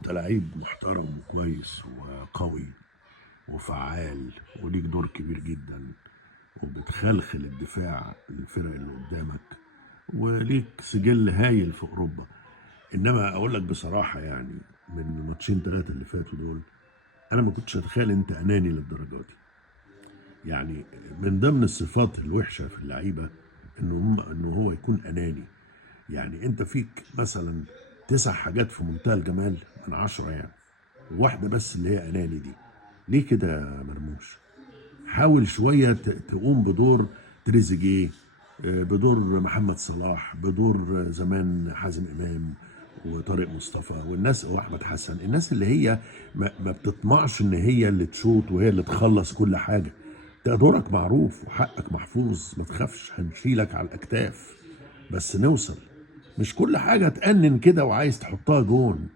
انت لعيب محترم وكويس وقوي وفعال وليك دور كبير جدا، وبتخلخل الدفاع الفرق اللي قدامك، وليك سجل هايل في اوروبا. انما اقول لك بصراحه يعني، من الماتشين ثلاثه اللي فاتوا دول انا ما كنتش اتخيل انت اناني للدرجه دي. يعني من ضمن الصفات الوحشه في اللعيبه انه هو يكون اناني. يعني انت فيك مثلا 9 حاجات في منتهى الجمال من 10 يعني، واحده بس اللي هي اناني دي. ليه كده يا مرموش؟ حاول شويه تقوم بدور تريزيجيه، بدور محمد صلاح، بدور زمان حازم امام وطارق مصطفى والناس واحمد حسن، الناس اللي هي ما بتطمعش ان هي اللي تشوط وهي اللي تخلص كل حاجه. ده دورك معروف وحقك محفوظ، ما تخافش هنشيلك على الاكتاف بس نوصل. مش كل حاجه تأنن كده وعايز تحطها جون.